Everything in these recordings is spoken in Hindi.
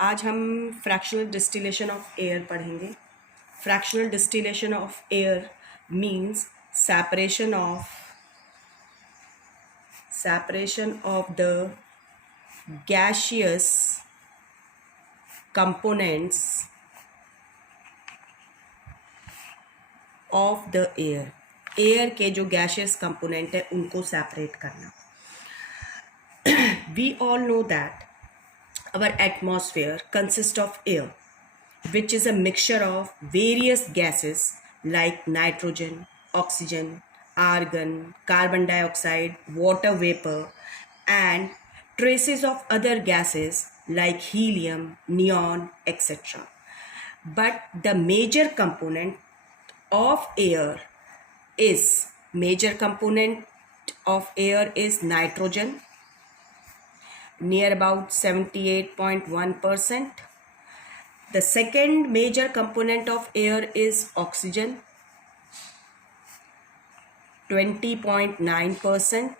आज हम फ्रैक्शनल डिस्टिलेशन ऑफ एयर पढ़ेंगे। Fractional distillation of air means separation of the gaseous components of the air के जो gaseous component है उनको separate करना। We all know that our atmosphere consists of air, which is a mixture of various gases like nitrogen, oxygen, argon, carbon dioxide, water vapor, and traces of other gases like helium, neon, etc. But the major component of air is nitrogen, near about 78.1%. The second major component of air is oxygen, 20.9%,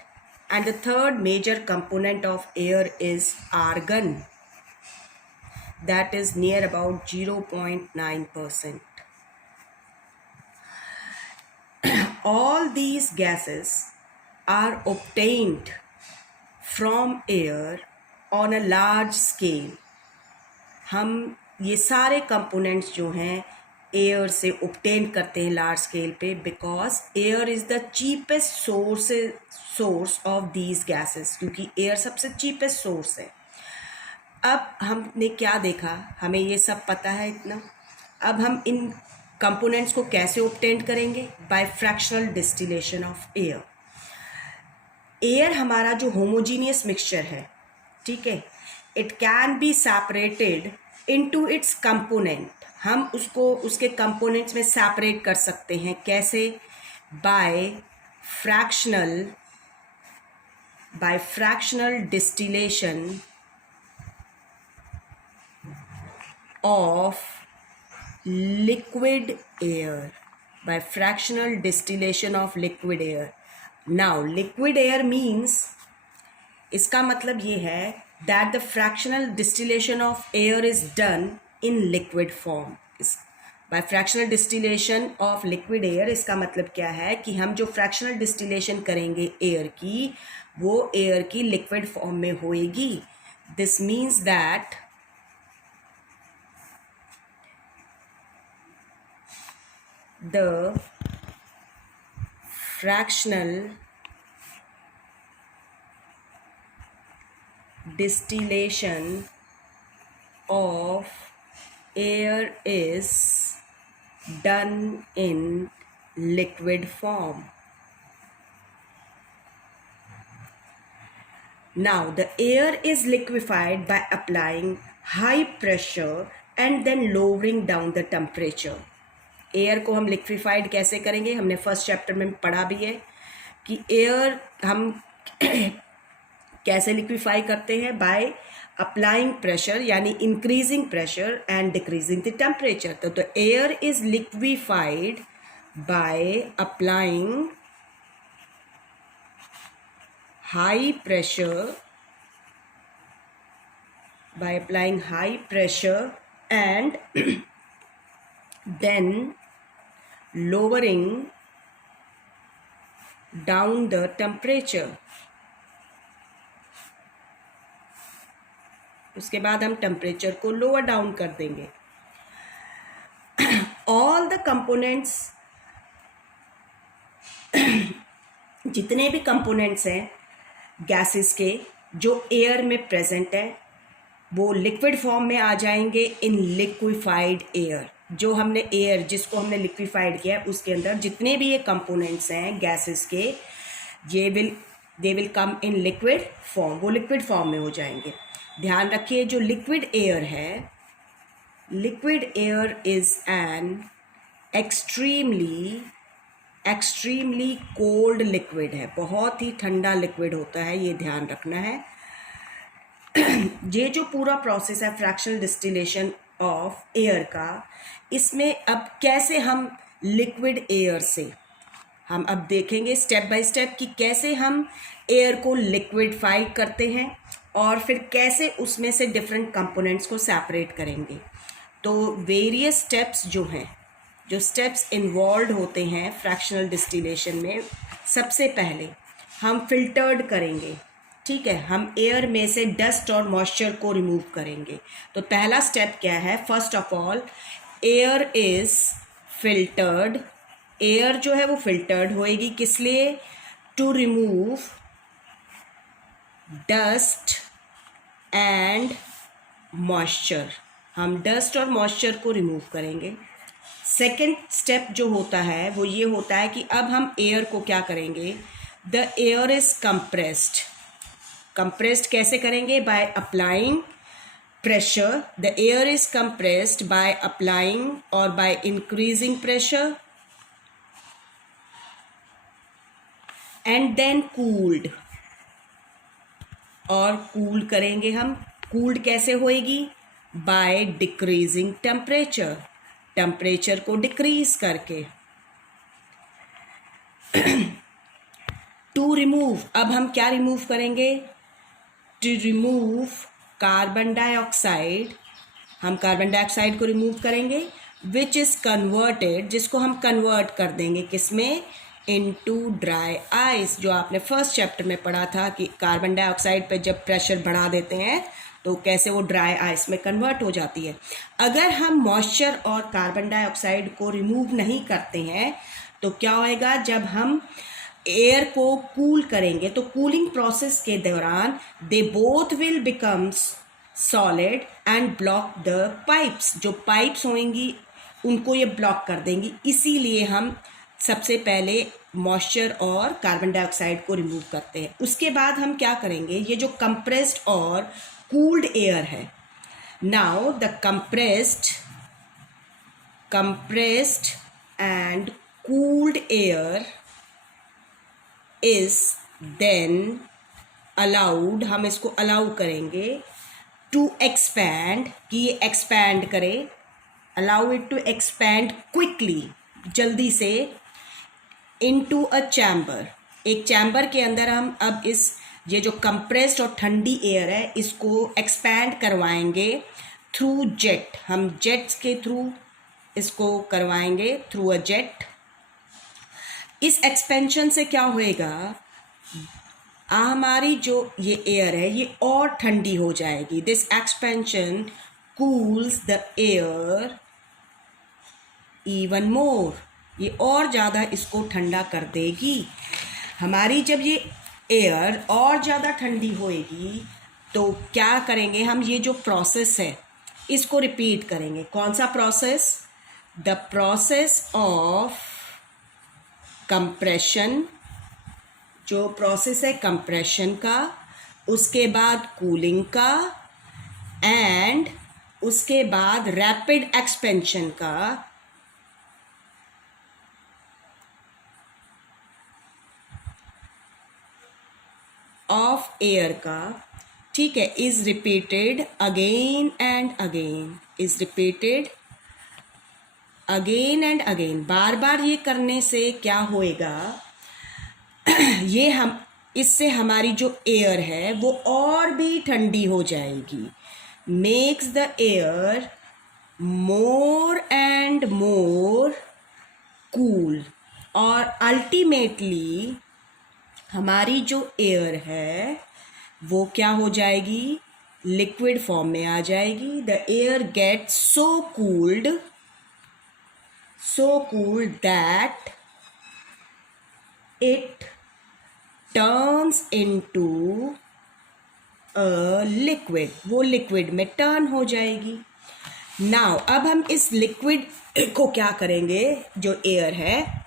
and the third major component of air is argon, that is near about 0.9%. All these gases are obtained from air on a large scale. हम ये सारे कंपोनेंट्स जो हैं एयर से ऑब्टेन करते हैं लार्ज स्केल पे, because air is the cheapest source of these gases, क्योंकि एयर सबसे चीपेस्ट सोर्स है। अब हमने क्या देखा, हमें ये सब पता है इतना। अब हम इन कंपोनेंट्स को कैसे ऑब्टेन करेंगे? By fractional distillation of air. Air हमारा जो होमोजीनियस मिक्सचर है, ठीक है, it can be separated into its component. हम उसको उसके कंपोनेंट्स में सेपरेट कर सकते हैं। कैसे? By fractional distillation of liquid air. By fractional distillation of liquid air. Now liquid air means, इसका मतलब ये है that the fractional distillation of air is done in liquid form. By fractional distillation of liquid air, इसका मतलब क्या है कि हम जो fractional distillation करेंगे एयर की, वो एयर की लिक्विड फॉर्म में होएगी। This means that the fractional distillation of air is done in liquid form. Now the air is liquefied by applying high pressure and then lowering down the temperature. Air को हम लिक्विफाइड कैसे करेंगे? हमने फर्स्ट चैप्टर में पढ़ा भी है कि एयर हम कैसे लिक्विफाई करते हैं? बाय अप्लाइंग प्रेशर, यानी increasing pressure and decreasing the temperature. तो air is liquefied by applying high pressure and then lowering down the temperature. उसके बाद हम टेम्परेचर को लोअर डाउन कर देंगे। ऑल द कंपोनेंट्स, जितने भी कंपोनेंट्स हैं गैसेस के जो एयर में प्रेजेंट है, वो लिक्विड फॉर्म में आ जाएंगे इन लिक्विफाइड एयर। जो हमने एयर जिसको हमने लिक्विफाइड किया है, उसके अंदर जितने भी ये कंपोनेंट्स हैं गैसेस के, they will come in liquid form, वो लिक्विड फॉर्म में हो जाएंगे। ध्यान रखिए, जो लिक्विड एयर है, liquid air is an extremely cold liquid है, बहुत ही ठंडा लिक्विड होता है, ये ध्यान रखना है। ये जो पूरा प्रोसेस है फ्रैक्शनल डिस्टिलेशन ऑफ एयर का, इसमें अब कैसे हम लिक्विड एयर से, हम अब देखेंगे स्टेप बाय स्टेप कि कैसे हम एयर को लिक्विफाई करते हैं और फिर कैसे उसमें से डिफरेंट कंपोनेंट्स को सेपरेट करेंगे। तो वेरियस स्टेप्स जो हैं, जो स्टेप्स इन्वॉल्व होते हैं फ्रैक्शनल डिस्टिलेशन में, सबसे पहले हम फिल्टर्ड करेंगे। ठीक है, हम एयर में से डस्ट और मॉइस्चर को रिमूव करेंगे। तो पहला स्टेप क्या है? First of all air is filtered. Air जो है वो फिल्टर्ड होएगी, किस लिए? To remove dust and moisture. हम डस्ट और मॉइस्चर को रिमूव करेंगे। सेकेंड स्टेप जो होता है वो ये होता है कि अब हम एयर को क्या करेंगे? The air is compressed. Compressed कैसे करेंगे? By applying pressure. The air is compressed by applying or by increasing pressure and then cooled. और कूल करेंगे हम। कूल्ड कैसे होएगी? बाय डिक्रीजिंग टेम्परेचर, टेम्परेचर को डिक्रीज करके। टू रिमूव, अब हम क्या रिमूव करेंगे? टू रिमूव कार्बन डाइऑक्साइड, हम कार्बन डाइऑक्साइड को रिमूव करेंगे, विच इज़ कन्वर्टेड, जिसको हम कन्वर्ट कर देंगे किसमें? Into dry ice. जो आपने फर्स्ट चैप्टर में पढ़ा था कि कार्बन डाइऑक्साइड पे जब प्रेशर बढ़ा देते हैं तो कैसे वो ड्राई आइस में कन्वर्ट हो जाती है। अगर हम मॉइस्चर और कार्बन डाइऑक्साइड को रिमूव नहीं करते हैं तो क्या होएगा? जब हम एयर को कूल करेंगे तो कूलिंग प्रोसेस के दौरान they both will becomes solid and block the pipes. जो पाइप्स होंगी उनको ये ब्लॉक कर देंगी। इसीलिए हम सबसे पहले मॉइस्चर और कार्बन डाइऑक्साइड को रिमूव करते हैं। उसके बाद हम क्या करेंगे? ये जो कंप्रेस्ड और कूल्ड एयर है, now the compressed and cooled air is then allowed, हम इसको अलाउ करेंगे टू एक्सपैंड, कि ये एक्सपैंड करे। Allow it to expand quickly, जल्दी से, इनटू अ चैम्बर। एक चैम्बर के अंदर हम अब ये जो कंप्रेस्ड और ठंडी एयर है इसको एक्सपैंड करवाएंगे थ्रू जेट। हम जेट्स के थ्रू इसको करवाएंगे, थ्रू अ जेट। इस एक्सपेंशन से क्या होएगा? हमारी जो ये एयर है ये और ठंडी हो जाएगी। This expansion cools the air even more, ये और ज़्यादा इसको ठंडा कर देगी। हमारी जब ये एयर और ज़्यादा ठंडी होएगी तो क्या करेंगे हम? ये जो प्रोसेस है इसको रिपीट करेंगे। कौन सा process? The process of compression, जो प्रोसेस है कंप्रेशन का, उसके बाद कूलिंग का, एंड उसके बाद रैपिड एक्सपेंशन का, ऑफ एयर का। ठीक है, is repeated again and again, is repeated again and again. बार बार ये करने से क्या होएगा? ये हम इससे हमारी जो एयर है वो और भी ठंडी हो जाएगी। Makes the air more and more cool, और अल्टीमेटली हमारी जो एयर है वो क्या हो जाएगी? लिक्विड फॉर्म में आ जाएगी। The air gets so cooled that it turns into a liquid, वो लिक्विड में टर्न हो जाएगी। नाउ अब हम इस लिक्विड को क्या करेंगे? जो एयर है,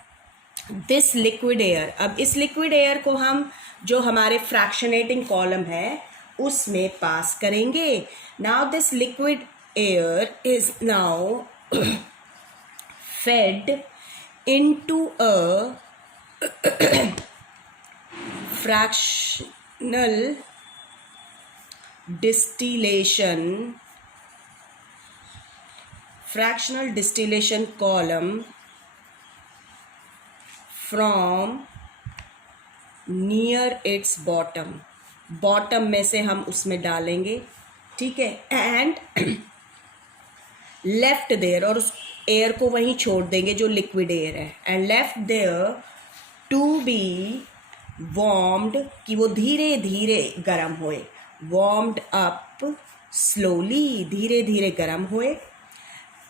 दिस लिक्विड एयर, अब इस लिक्विड एयर को हम जो हमारे फ्रैक्शनेटिंग कॉलम है उसमें पास करेंगे। Now this liquid air is now fed into a fractional distillation column from near its bottom, bottom में से हम उसमें डालेंगे, ठीक है, एंड लेफ्ट देयर, और उस एयर को वहीं छोड़ देंगे जो लिक्विड एयर है, and left there to be warmed, कि वो धीरे धीरे गर्म होए, वार्म्ड अप स्लोली, धीरे धीरे गर्म होए।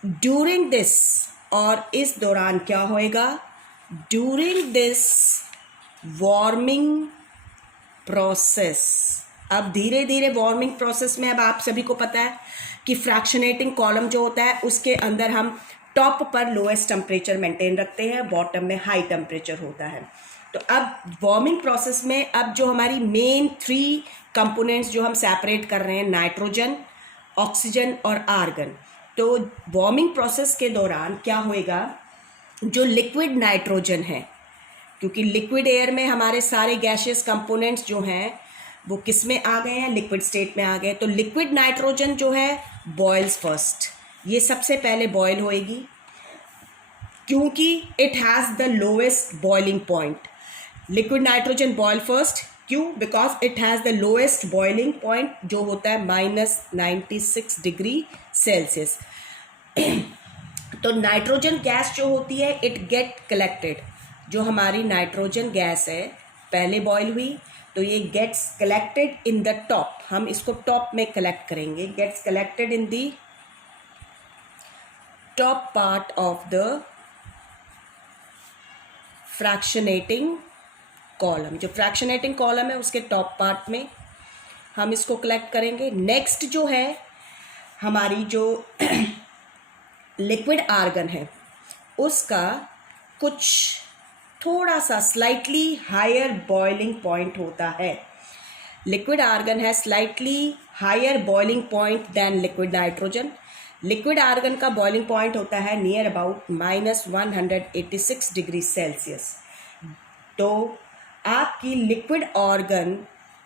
ड्यूरिंग दिस, और इस दौरान क्या होएगा, ड्यूरिंग दिस वार्मिंग प्रोसेस। अब धीरे धीरे वार्मिंग प्रोसेस में, अब आप सभी को पता है कि फ्रैक्शनेटिंग कॉलम जो होता है उसके अंदर हम टॉप पर लोएस्ट टेम्परेचर मेंटेन रखते हैं, बॉटम में हाई टेम्परेचर होता है। तो अब वार्मिंग प्रोसेस में अब जो हमारी मेन 3 कंपोनेंट्स जो हम सेपरेट कर रहे हैं, नाइट्रोजन, ऑक्सीजन और आर्गन, तो वार्मिंग प्रोसेस के दौरान क्या होएगा, जो लिक्विड नाइट्रोजन है, क्योंकि लिक्विड एयर में हमारे सारे गैशियस कंपोनेंट्स जो हैं वो किस में आ गए हैं, लिक्विड स्टेट में आ गए, तो लिक्विड नाइट्रोजन जो है बॉयल्स फर्स्ट, ये सबसे पहले बॉयल होएगी, क्योंकि it has the lowest boiling point. Liquid nitrogen boil first, क्यों, because it has the lowest boiling point जो होता है -96 डिग्री सेल्सियस। तो नाइट्रोजन गैस जो होती है इट गेट कलेक्टेड, जो हमारी नाइट्रोजन गैस है पहले बॉयल हुई, तो ये gets collected in the top, हम इसको टॉप में कलेक्ट करेंगे, gets collected in the top part of the fractionating column. जो फ्रैक्शनेटिंग कॉलम है उसके टॉप पार्ट में हम इसको कलेक्ट करेंगे। नेक्स्ट जो है हमारी जो लिक्विड आर्गन है उसका कुछ थोड़ा सा स्लाइटली हायर बॉइलिंग पॉइंट होता है। लिक्विड आर्गन है slightly higher boiling point than liquid nitrogen. Liquid argon का बॉइलिंग पॉइंट होता है नियर अबाउट -186 डिग्री सेल्सियस। तो आपकी लिक्विड ऑर्गन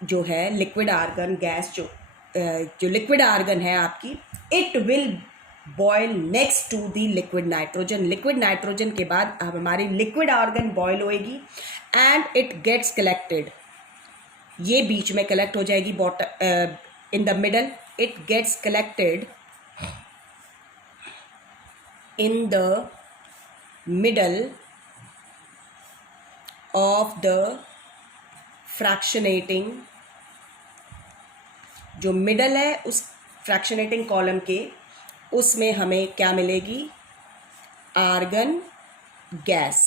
जो है, लिक्विड आर्गन गैस जो लिक्विड आर्गन है आपकी, it will boil next to the liquid nitrogen. Liquid nitrogen के बाद अब हमारी लिक्विड आर्गन बॉयल होएगी एंड इट गेट्स कलेक्टेड, ये बीच में कलेक्ट हो जाएगी, bottom in the middle, it gets collected in the middle of the fractionating, जो मिडल है उस फ्रैक्शनेटिंग कॉलम के, उसमें हमें क्या मिलेगी, आर्गन गैस।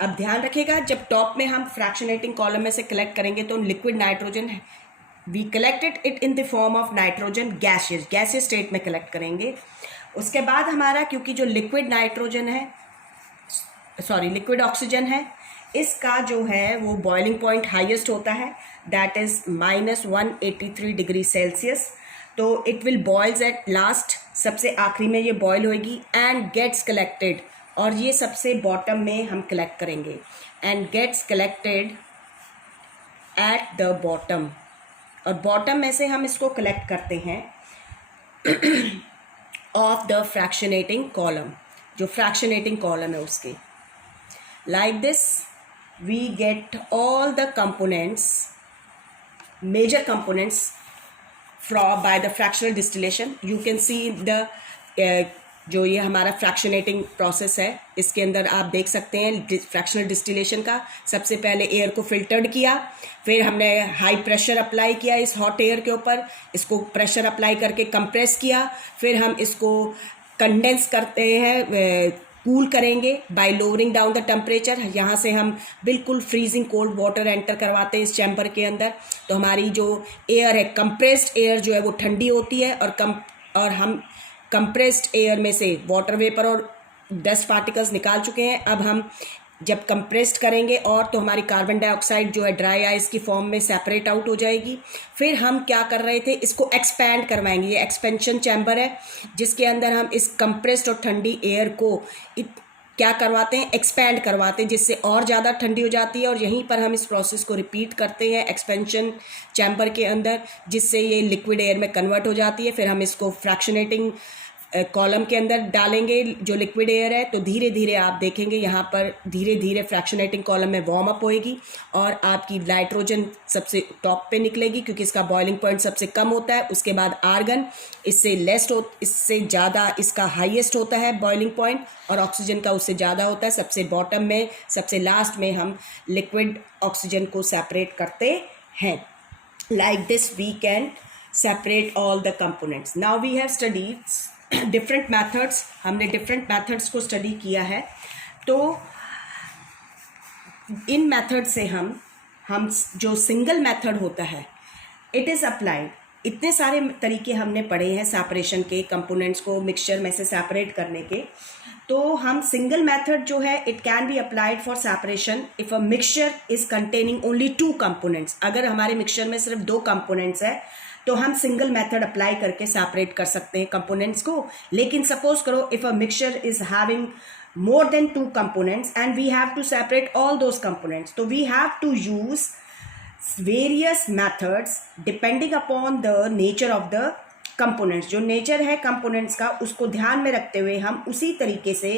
अब ध्यान रखिएगा, जब टॉप में हम फ्रैक्शनेटिंग कॉलम में से कलेक्ट करेंगे तो liquid nitrogen we collected it in the form of nitrogen gaseous state में कलेक्ट करेंगे। उसके बाद हमारा, क्योंकि जो लिक्विड नाइट्रोजन है, सॉरी लिक्विड ऑक्सीजन है, इसका जो है वो बॉइलिंग पॉइंट हाईएस्ट होता है, दैट इज़ -183 डिग्री सेल्सियस। तो it will boils at last, सबसे आखिरी में ये बॉयल होएगी एंड गेट्स कलेक्टेड, और ये सबसे बॉटम में हम कलेक्ट करेंगे and gets collected at the bottom, और बॉटम में से हम इसको कलेक्ट करते हैं of the fractionating column, जो fractionating column है उसके। Like this we get all the components, major components from by the fractional distillation. You can see the जो ये हमारा फ्रैक्शनेटिंग प्रोसेस है, इसके अंदर आप देख सकते हैं फ्रैक्शनल डिस्टिलेशन का। सबसे पहले एयर को फिल्टर्ड किया, फिर हमने हाई प्रेशर अप्लाई किया इस हॉट एयर के ऊपर, इसको प्रेशर अप्लाई करके कंप्रेस किया, फिर हम इसको कंडेंस करते हैं, कूल करेंगे bye lowering down the temperature. यहाँ से हम बिल्कुल फ्रीजिंग कोल्ड वाटर एंटर करवाते हैं इस चैम्बर के अंदर, तो हमारी जो एयर है, कंप्रेस्ड एयर जो है वो ठंडी होती है, और हम कंप्रेस्ड एयर में से वाटर वेपर और डस्ट पार्टिकल्स निकाल चुके हैं। अब हम जब कंप्रेस्ड करेंगे और तो हमारी कार्बन डाइऑक्साइड जो है ड्राई आइस की फॉर्म में सेपरेट आउट हो जाएगी। फिर हम क्या कर रहे थे, इसको एक्सपैंड करवाएंगे। ये एक्सपेंशन चैम्बर है जिसके अंदर हम इस कंप्रेस्ड और ठंडी एयर को क्या करवाते हैं, एक्सपैंड करवाते हैं, जिससे और ज़्यादा ठंडी हो जाती है, और यहीं पर हम इस प्रोसेस को रिपीट करते हैं एक्सपेंशन चैम्बर के अंदर, जिससे ये लिक्विड एयर में कन्वर्ट हो जाती है। फिर हम इसको फ्रैक्शनेटिंग कॉलम के अंदर डालेंगे जो लिक्विड एयर है, तो धीरे धीरे आप देखेंगे यहाँ पर धीरे धीरे फ्रैक्शनेटिंग कॉलम में वार्म अप होएगी और आपकी नाइट्रोजन सबसे टॉप पे निकलेगी क्योंकि इसका बॉइलिंग पॉइंट सबसे कम होता है। उसके बाद आर्गन इससे ज़्यादा इसका हाईएस्ट होता है बॉइलिंग पॉइंट, और ऑक्सीजन का उससे ज़्यादा होता है। सबसे बॉटम में, सबसे लास्ट में हम लिक्विड ऑक्सीजन को सेपरेट करते हैं। Like this we can separate all the components. Now we have studied different methods. हमने different methods को study किया है। तो इन मेथड से हम जो सिंगल मेथड होता है, इट इज़ अप्लाइड। इतने सारे तरीके हमने पढ़े हैं सेपरेशन के, कंपोनेंट्स को मिक्सचर में से सेपरेट करने के। तो हम सिंगल मेथड जो है, it can be applied for separation if a mixture is containing only 2 components. अगर हमारे मिक्सचर में सिर्फ 2 कंपोनेंट्स है तो हम सिंगल मेथड अप्लाई करके सेपरेट कर सकते हैं कंपोनेंट्स को। लेकिन सपोज करो if a mixture is having more than 2 components and we have to separate all those components, so we have to use various methods depending upon the nature of the components. जो नेचर है कंपोनेंट्स का उसको ध्यान में रखते हुए हम उसी तरीके से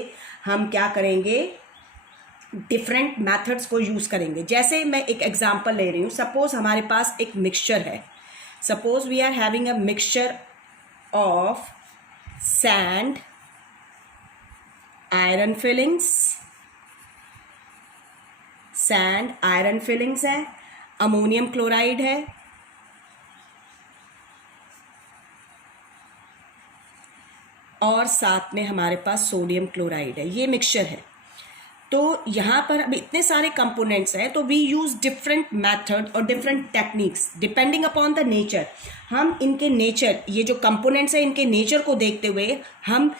हम क्या करेंगे, डिफरेंट मेथड्स को यूज़ करेंगे। जैसे मैं एक एग्जांपल ले रही हूँ, सपोज हमारे पास एक मिक्सचर है। Suppose we are having a mixture of sand, iron filings, sand iron filings है, अमोनियम क्लोराइड है, और साथ में हमारे पास सोडियम क्लोराइड है। ये मिक्सचर है। तो यहाँ पर अभी इतने सारे कंपोनेंट्स हैं, तो वी यूज़ डिफरेंट मेथड और different techniques depending upon the nature. हम इनके नेचर, ये जो कंपोनेंट्स हैं इनके नेचर को देखते हुए हम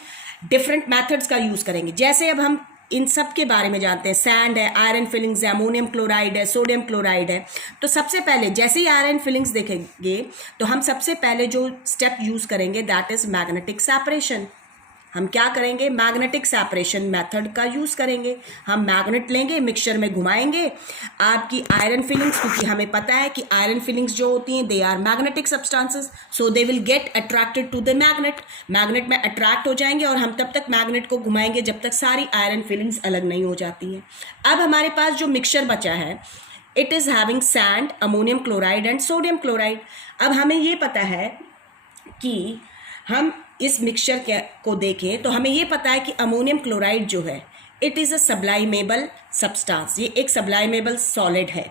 डिफरेंट मेथड्स का यूज़ करेंगे। जैसे अब हम इन सब के बारे में जानते हैं, सैंड है, आयरन फिलिंग्स है, अमोनियम क्लोराइड है, सोडियम क्लोराइड है। तो सबसे पहले जैसे ही आयरन फिलिंग्स देखेंगे तो हम सबसे पहले जो स्टेप यूज़ करेंगे दैट इज़ मैग्नेटिक सेपरेशन। हम क्या करेंगे, मैग्नेटिक सेपरेशन मेथड का यूज़ करेंगे। हम मैग्नेट लेंगे, मिक्सचर में घुमाएंगे आपकी आयरन फिलिंग्स, क्योंकि हमें पता है कि आयरन फिलिंग्स जो होती हैं they are magnetic substances, so they will get attracted to the magnet. Magnet में अट्रैक्ट हो जाएंगे और हम तब तक मैग्नेट को घुमाएंगे जब तक सारी आयरन फिलिंग्स अलग नहीं हो जाती हैं। अब हमारे पास जो मिक्सचर बचा है, it is having sand, ammonium chloride and sodium chloride. अब हमें ये पता है कि हम इस मिक्सचर को देखें तो हमें ये पता है कि अमोनियम क्लोराइड जो है, इट इज़ अ सब्लाइमेबल सब्सटेंस। ये एक सब्लाइमेबल सॉलिड है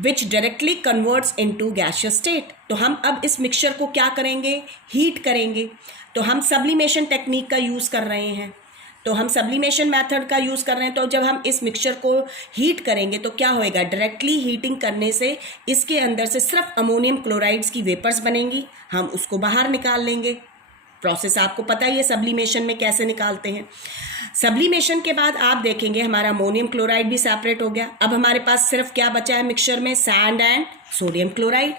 विच directly converts into gaseous state. तो हम अब इस मिक्सचर को क्या करेंगे, हीट करेंगे। तो हम सब्लिमेशन टेक्निक का यूज़ कर रहे हैं, तो हम सब्लिमेशन मेथड का यूज़ कर रहे हैं। तो जब हम इस मिक्सचर को हीट करेंगे तो क्या होएगा, डायरेक्टली हीटिंग करने से इसके अंदर से सिर्फ अमोनियम क्लोराइड्स की वेपर्स बनेंगी, हम उसको बाहर निकाल लेंगे। प्रोसेस आपको पता ही है सब्लिमेशन में कैसे निकालते हैं। सब्लिमेशन के बाद आप देखेंगे हमारा अमोनियम क्लोराइड भी सेपरेट हो गया। अब हमारे पास सिर्फ क्या बचा है मिक्सचर में, सैंड एंड सोडियम क्लोराइड।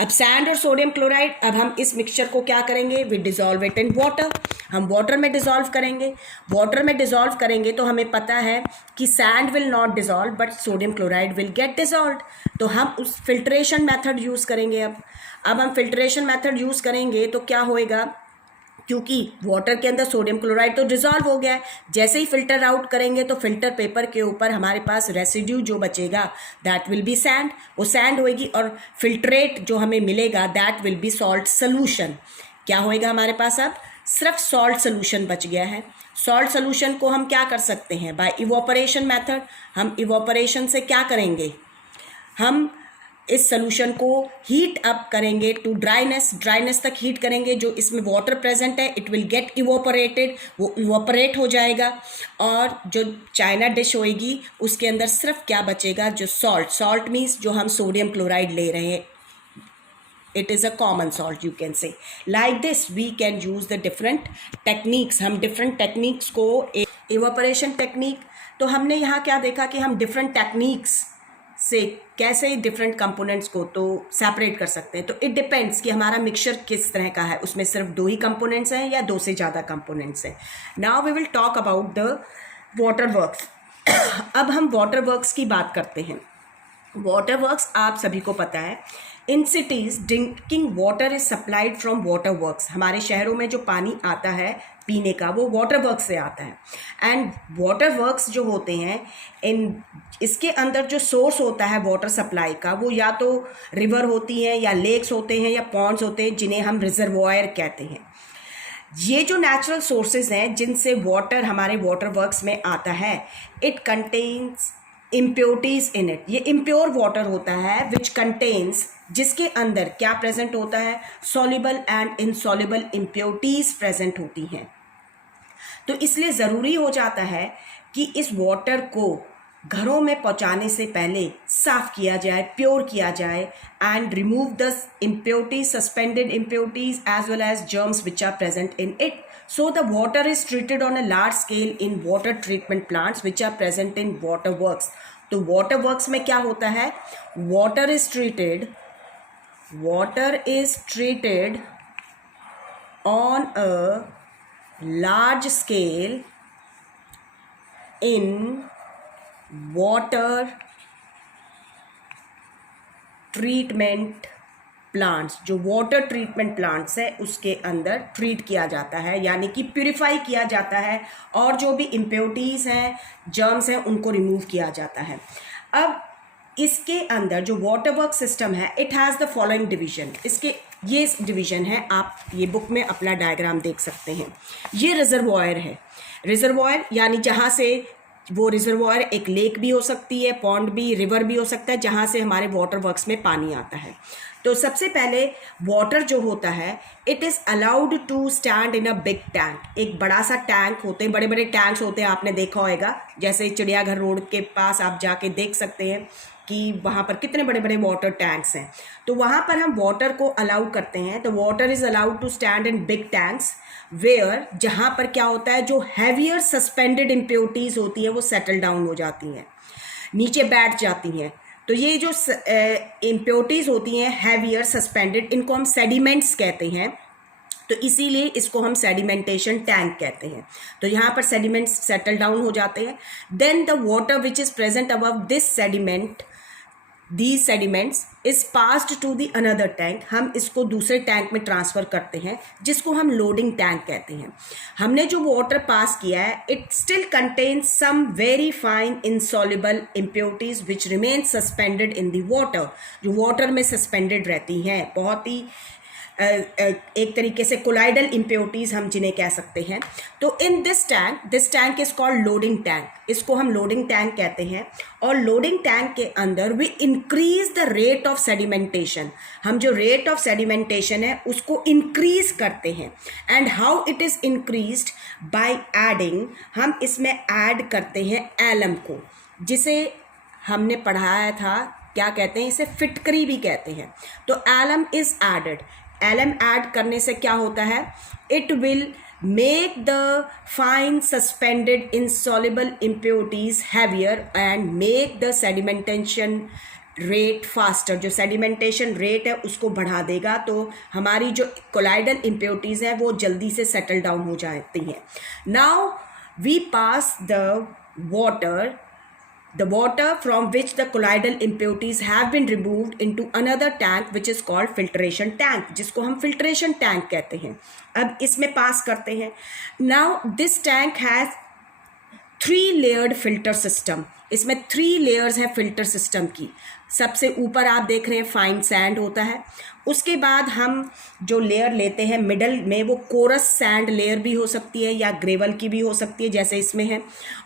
अब सैंड और सोडियम क्लोराइड, अब हम इस मिक्सचर को क्या करेंगे, we dissolve it in water. हम वाटर में डिजॉल्व करेंगे। वाटर में डिजॉल्व करेंगे तो हमें पता है कि sand will not dissolve but sodium chloride will get dissolve. तो हम उस फिल्ट्रेशन मेथड यूज़ करेंगे। अब हम फिल्ट्रेशन मेथड यूज़ करेंगे तो क्या होएगा, क्योंकि वाटर के अंदर सोडियम क्लोराइड तो डिजॉल्व हो गया है, जैसे ही फिल्टर आउट करेंगे तो फिल्टर पेपर के ऊपर हमारे पास रेसिड्यू जो बचेगा दैट विल बी सैंड। वो सैंड होएगी और फिल्ट्रेट जो हमें मिलेगा that will be salt solution. क्या होएगा हमारे पास, अब सिर्फ सॉल्ट सोल्यूशन बच गया है। सॉल्ट सोल्यूशन को हम क्या कर सकते हैं, बाय इवोपरेशन मेथड। हम इवोपरेशन से क्या करेंगे, हम इस सोल्यूशन को हीट अप करेंगे टू ड्राइनेस तक हीट करेंगे। जो इसमें वाटर प्रेजेंट है इट विल गेट इवोपरेटेड, वो इवोपरेट हो जाएगा और जो चाइना डिश होएगी उसके अंदर सिर्फ क्या बचेगा, जो सॉल्ट मीन्स जो हम सोडियम क्लोराइड ले रहे हैं, it is a common salt you can say. Like this we can use the different techniques. हम डिफरेंट टेक्निक्स को, इवोपरेशन टेक्निक, तो हमने यहाँ क्या देखा कि हम डिफरेंट टेक्निक्स से कैसे डिफरेंट कंपोनेंट्स को तो सेपरेट कर सकते हैं। तो इट डिपेंड्स कि हमारा मिक्सचर किस तरह का है, उसमें सिर्फ 2 ही कंपोनेंट्स हैं या 2 से ज़्यादा कंपोनेंट्स हैं। Now we will talk about the water works. अब हम वाटर वर्क्स की बात करते हैं। वाटर वर्क्स आप सभी को पता है in cities drinking water is supplied from water works. हमारे शहरों में जो पानी आता है पीने का वो वाटर वर्क्स से आता है. एंड वाटर वर्क्स जो होते हैं इसके अंदर जो सोर्स होता है वाटर सप्लाई का वो या तो रिवर होती हैं या लेक्स होते हैं या पॉन्ड्स होते हैं जिन्हें हम रिजर्वॉयर कहते हैं. ये जो नेचुरल सोर्सेज हैं जिनसे वाटर हमारे वाटर वर्क्स में आता है, it contains impurities in it. ये इम्प्योर वाटर होता है विच कंटेन्स, जिसके अंदर क्या प्रेजेंट होता है, soluble and insoluble impurities present होती हैं. तो इसलिए ज़रूरी हो जाता है कि इस वाटर को घरों में पहुंचाने से पहले साफ़ किया जाए, प्योर किया जाए and remove the impurities, suspended impurities as well as germs which are present in it. So the water is treated on a large scale in water treatment plants which are present in water works. तो water works में क्या होता है, water is treated on a large scale in water treatment plants. जो वाटर ट्रीटमेंट प्लांट्स है उसके अंदर ट्रीट किया जाता है, यानी कि प्यूरिफाई किया जाता है और जो भी इम्प्योरिटीज हैं, जर्म्स हैं, उनको रिमूव किया जाता है. अब इसके अंदर जो वाटर वर्क सिस्टम है it has the following division. इसके ये डिवीजन है, आप ये बुक में अपना डायग्राम देख सकते हैं. ये रिजर्वॉयर है. रिजर्वॉयर यानी जहाँ से वो रिजर्वॉयर एक लेक भी हो सकती है, पॉन्ड भी, रिवर भी हो सकता है, जहाँ से हमारे वाटर वर्क्स में पानी आता है. तो सबसे पहले वाटर जो होता है it is allowed to stand in a big tank. एक बड़ा सा टैंक होते हैं, बड़े बड़े टैंक्स होते हैं, आपने देखा होगा. जैसे चिड़ियाघर रोड के पास आप जाके देख सकते हैं कि वहाँ पर कितने बड़े बड़े वाटर टैंक्स हैं. तो वहाँ पर हम वाटर को अलाउ करते हैं. तो water is allowed to stand in big tanks where, जहाँ पर क्या होता है, जो हैवियर सस्पेंडेड इम्प्योरिटीज़ होती है वो सेटल डाउन हो जाती हैं, नीचे बैठ जाती हैं. तो ये जो इम्प्योरिटीज़ होती हैं हैवियर सस्पेंडेड, इनको हम सेडिमेंट्स कहते हैं. तो इसीलिए इसको हम सेडिमेंटेशन टैंक कहते हैं. तो यहाँ पर सेडिमेंट्स सेटल डाउन हो जाते हैं. Then the water which is present above this sediment, these sediments is passed to the another tank. हम इसको दूसरे टैंक में ट्रांसफ़र करते हैं जिसको हम लोडिंग टैंक कहते हैं. हमने जो वाटर पास किया है it still contains some very fine insoluble impurities which remain suspended in the water. जो वाटर में सस्पेंडेड रहती हैं, बहुत ही एक तरीके से कोलाइडल इम्प्योरिटीज़ हम जिन्हें कह सकते हैं. तो in this tank is called loading tank. इसको हम लोडिंग टैंक कहते हैं. और लोडिंग टैंक के अंदर we increase the rate of sedimentation. हम जो रेट ऑफ सेडिमेंटेशन है उसको इंक्रीज करते हैं. And how it is increased, by adding, हम इसमें ऐड करते हैं एलम को, जिसे हमने पढ़ाया था, क्या कहते हैं इसे, फिटकरी भी कहते हैं. तो alum is added. Alum add करने से क्या होता है, it will make the fine suspended insoluble impurities heavier and make the sedimentation rate faster. जो सेडिमेंटेशन रेट है उसको बढ़ा देगा. तो हमारी जो कोलाइडल इम्प्योरिटीज़ हैं वो जल्दी से सेटल डाउन हो जाती हैं. Now we pass the water from which the colloidal impurities have been removed into another tank which is called filtration tank, जिसको हम filtration tank कहते हैं. अब इसमें पास करते हैं. Now this tank has 3 layered filter system. इसमें 3 layers है फिल्टर सिस्टम की. सबसे ऊपर आप देख रहे हैं फाइन सैंड होता है. उसके बाद हम जो लेयर लेते हैं मिडल में वो कोरस सैंड लेयर भी हो सकती है या ग्रेवल की भी हो सकती है जैसे इसमें है.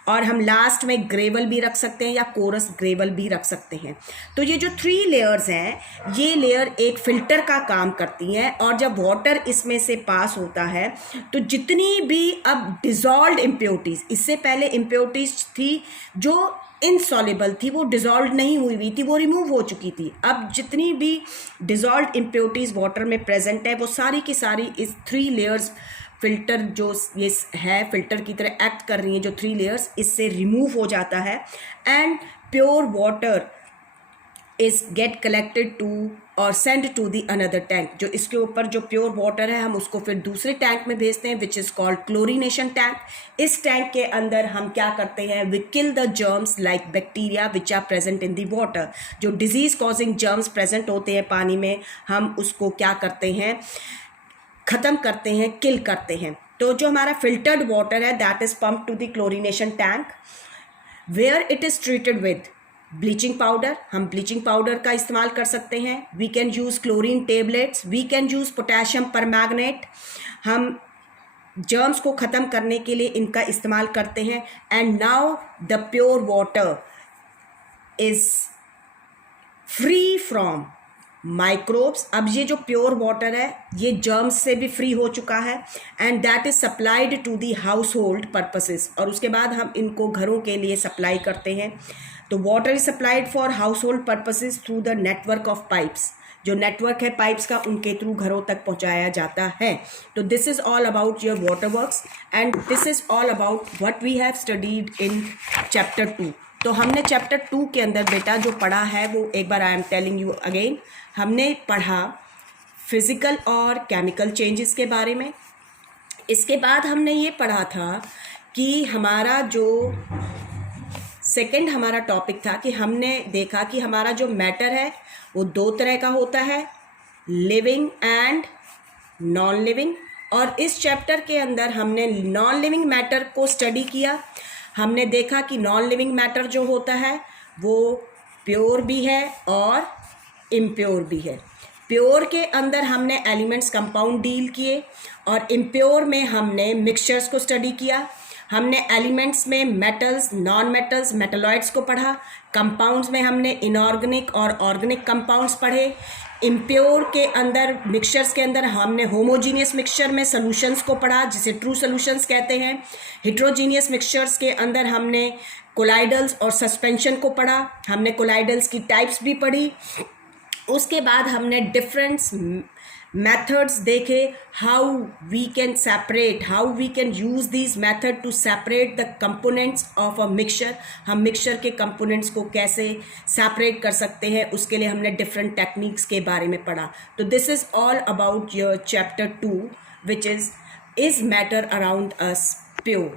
और हम लास्ट में ग्रेवल भी रख सकते हैं या कोरस ग्रेवल भी रख सकते हैं. तो ये जो 3 लेयर्स हैं ये लेयर एक फ़िल्टर का काम करती हैं. और जब वाटर इसमें से पास होता है तो जितनी भी अब डिज़ोल्व्ड इम्प्योरिटीज़, इससे पहले इम्प्योरिटीज़ थी जो इनसॉल्युबल थी, वो डिज़ोल्व नहीं हुई थी, वो रिमूव हो चुकी थी. अब जितनी भी डिज़ोल्व्ड इम्प्योरिटीज़ वाटर में प्रेजेंट है वो सारी की सारी इस 3 लेयर्स फ़िल्टर जो ये है फ़िल्टर की तरह एक्ट कर रही हैं, जो 3 लेयर्स, इससे रिमूव हो जाता है. And pure water is get collected to or send to the another tank. जो इसके ऊपर जो प्योर वाटर है हम उसको फिर दूसरे टैंक में भेजते हैं which is called chlorination tank. इस टैंक के अंदर हम क्या करते हैं, we kill the germs like bacteria which are present in the water. जो डिजीज कॉजिंग जर्म्स प्रेजेंट होते हैं पानी में, हम उसको क्या करते हैं, ख़त्म करते हैं, किल करते हैं। तो जो हमारा फिल्टर्ड वाटर है that is pump to the chlorination tank where it is treated with bleaching powder. हम ब्लीचिंग पाउडर का इस्तेमाल कर सकते हैं। We can use chlorine tablets, we can use potassium permanganate. हम जर्म्स को ख़त्म करने के लिए इनका इस्तेमाल करते हैं। And now the pure water is free from microbes. अब ये जो प्योर वाटर है ये जर्म्स से भी फ्री हो चुका है and that is supplied to the household purposes. और उसके बाद हम इनको घरों के लिए सप्लाई करते हैं। तो water is supplied for household purposes through the network of pipes. जो नेटवर्क है पाइप्स का उनके थ्रू घरों तक पहुंचाया जाता है। तो this is all about your water works and this is all about what we have studied in chapter 2। तो हमने चैप्टर 2 के अंदर बेटा जो पढ़ा है वो एक बार I am telling you again, हमने पढ़ा फिज़िकल और केमिकल चेंजेस के बारे में। इसके बाद हमने ये पढ़ा था कि हमारा जो सेकंड हमारा टॉपिक था कि हमने देखा कि हमारा जो मैटर है वो दो तरह का होता है, लिविंग एंड नॉन लिविंग। और इस चैप्टर के अंदर हमने नॉन लिविंग मैटर को स्टडी किया। हमने देखा कि नॉन लिविंग मैटर जो होता है वो प्योर भी है और इम्प्योर भी है। प्योर के अंदर हमने एलिमेंट्स कंपाउंड डील किए और इम्प्योर में हमने मिक्सचर्स को स्टडी किया। हमने एलिमेंट्स में मेटल्स, नॉन मेटल्स, मेटलॉइड्स को पढ़ा। कंपाउंड्स में हमने इनऑर्गेनिक और ऑर्गेनिक कंपाउंड्स पढ़े। इम्प्योर के अंदर मिक्सचर्स के अंदर हमने होमोजीनियस मिक्सचर में सॉल्यूशंस को पढ़ा जिसे ट्रू सॉल्यूशंस कहते हैं। हेट्रोजीनियस मिक्सचर्स के अंदर हमने कोलाइडल्स और सस्पेंशन को पढ़ा। हमने कोलाइडल्स की टाइप्स भी पढ़ी। उसके बाद हमने डिफरेंट methods देखे, how we can separate, how we can use these method to separate the components of a mixture। हम मिक्सचर के components को कैसे separate कर सकते हैं उसके लिए हमने different techniques के बारे में पढ़ा। तो this is all about your chapter 2 which is matter around us pure।